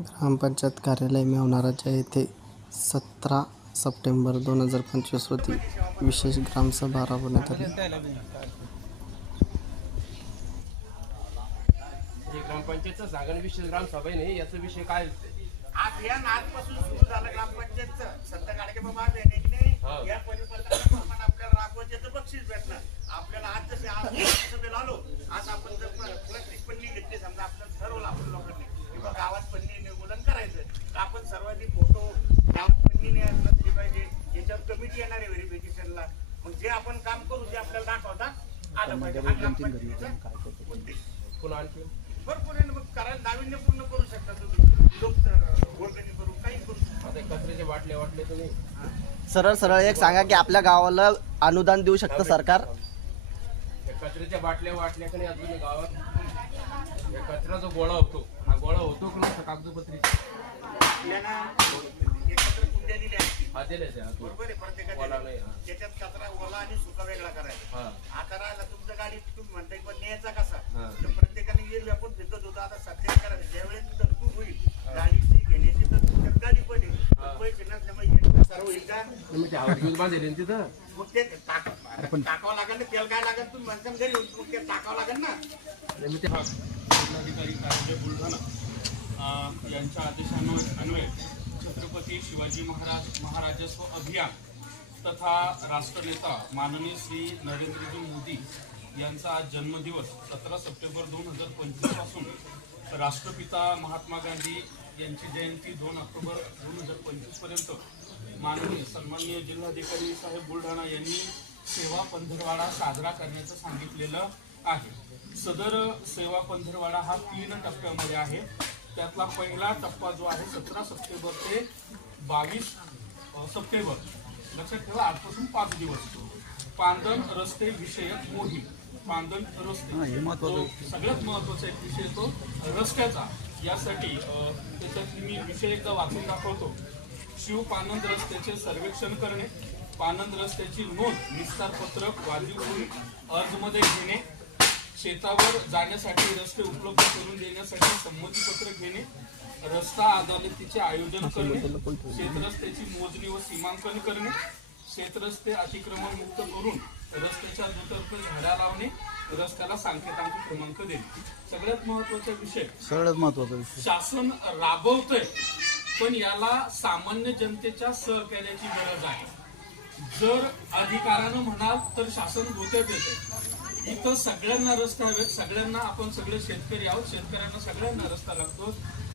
ग्रामपंचायत कार्यालय मेवनाराच्या येथे 17 सप्टेंबर 2025 रोजी विशेष ग्रामसभा राबवण्यात आली. ग्रामपंचायतचा जागा विशेष ग्रामसभा नाही, याचा विषय काय? अभियान आजपासून सुरू झालं ग्रामपंचायतचं. संत गाडगे बाबा यांनी या परिपत्रकाप्रमाणे आपल्याला राबवायचं बक्षीस भेटणार. आपल्याला आज जसे आज ग्रामसभेला आलो, आज आपण जर प्लास्टिक पन्नी घेतली, समजा आपल्याला ठरवलं आपण लोकांनी किंवा गावात पन्नी निर्मूलन करायचं, तर आपण सर्वांनी फोटो गावात पन्नी नसली पाहिजे. याच्यावर कमिटी येणार आहे व्हेरिफिकेशनला. मग जे आपण काम करू ते आपल्याला दाखवता आलं पाहिजे. हा ग्रामपंचायतीचा उद्देश. पुन्हा आणखी भरपूर आहे ना. मग कारण नाविन्यपूर्ण करू शकता तुम्ही. लोक वर्गणी करू, काही करू शकता. आता कचऱ्याचे वाटले तुम्ही सरळ एक सांगा की आपल्या गावाला अनुदान देऊ शकतं सरकार. कचऱ्याच्या बाटल्या की नाही अजून गावात? या कचरा जो गोळा होतो, हा गोळा होतो का नसतो कागदपत्री? आपल्याला एकत्र कुंड्या दिल्या असतील. हा दिले बरोबर आहे. प्रत्येकाने त्याच्यात कचरा ओला आणि सुका वेगळा करायचा. आता राहिला तुमच्या गाडीत, तुम्ही म्हणताय पण न्यायचा कसा, तर प्रत्येकाने येईल. आपण फिरत होतो, आता सध्या करायचं. ज्यावेळेस तरतूद होईल गाडीची घेण्याची, तर तुमच्यात गाडी पण येईल. पैसे नसल्यामुळे सर्व होईल का? तुम्ही ते हावर घेऊन बांधले तिथं, मग ते टाकावं लागेल ना. तेल काय लागेल तुम्ही म्हणता घरी होईल, मग ते टाकावं लागेल ना. जिल्हाधिकारी कार्यालय बुलढाणा यांच्या आदेशान्वये छत्रपती शिवाजी महाराजस्व अभियान तथा राष्ट्रनेता माननीय श्री नरेंद्रजी मोदी यांचा आज जन्मदिवस 17 सप्टेंबर 2025 पासून राष्ट्रपिता महात्मा गांधी यांची जयंती 2 ऑक्टोबर 2025 पर्यंत माननीय सन्माननीय जिल्हाधिकारी साहेब बुलढाणा यांनी सेवा पंधरवाडा साजरा करण्याचं सांगितलेलं आहे. सदर सेवा पंधरवाडा हा 3 टप्प्यामध्ये आहे. त्यातला पहिला टप्पा जो आहे 17 सप्टेंबर ते 22 सप्टेंबर, लक्षात ठेवा आजपासून 5 दिवस, पांदन रस्ते विषयक मोहीम. पांदन रस्ते सगळ्यात महत्वाचा एक विषय तो रस्त्याचा. यासाठी त्याच्यात मी विषय एकदा वाचून दाखवतो. शिव पानंद रस्त्याचे सर्वेक्षण करणे, पानंद रस्त्याची नोंद, विस्तारपत्रक वाजवी अर्जमध्ये घेणे, शेतावर जाण्यासाठी रस्ते उपलब्ध करून देण्यासाठी संमतीपत्र घेणे, रस्ता अदालतीचे आयोजन करणे, शेतरस्त्याची मोजणी व सीमांकन करणे, शेतरस्ते अतिक्रमण मुक्त करून रस्त्याच्या दुतर्फे झाडा लावणे, रस्त्याला सांकेतांक क्रमांक देणे. सगळ्यात महत्वाचा विषय शासन राबवतंय, पण याला सामान्य जनतेच्या सहकार्याची गरज आहे. जर अधिकारानं म्हणाल तर शासन धोक्यात येते. इथं सगळ्यांना रस्ते हवेत, सगळ्यांना, आपण सगळे शेतकरी आहोत, शेतकऱ्यांना सगळ्यांना रस्ता लागतो.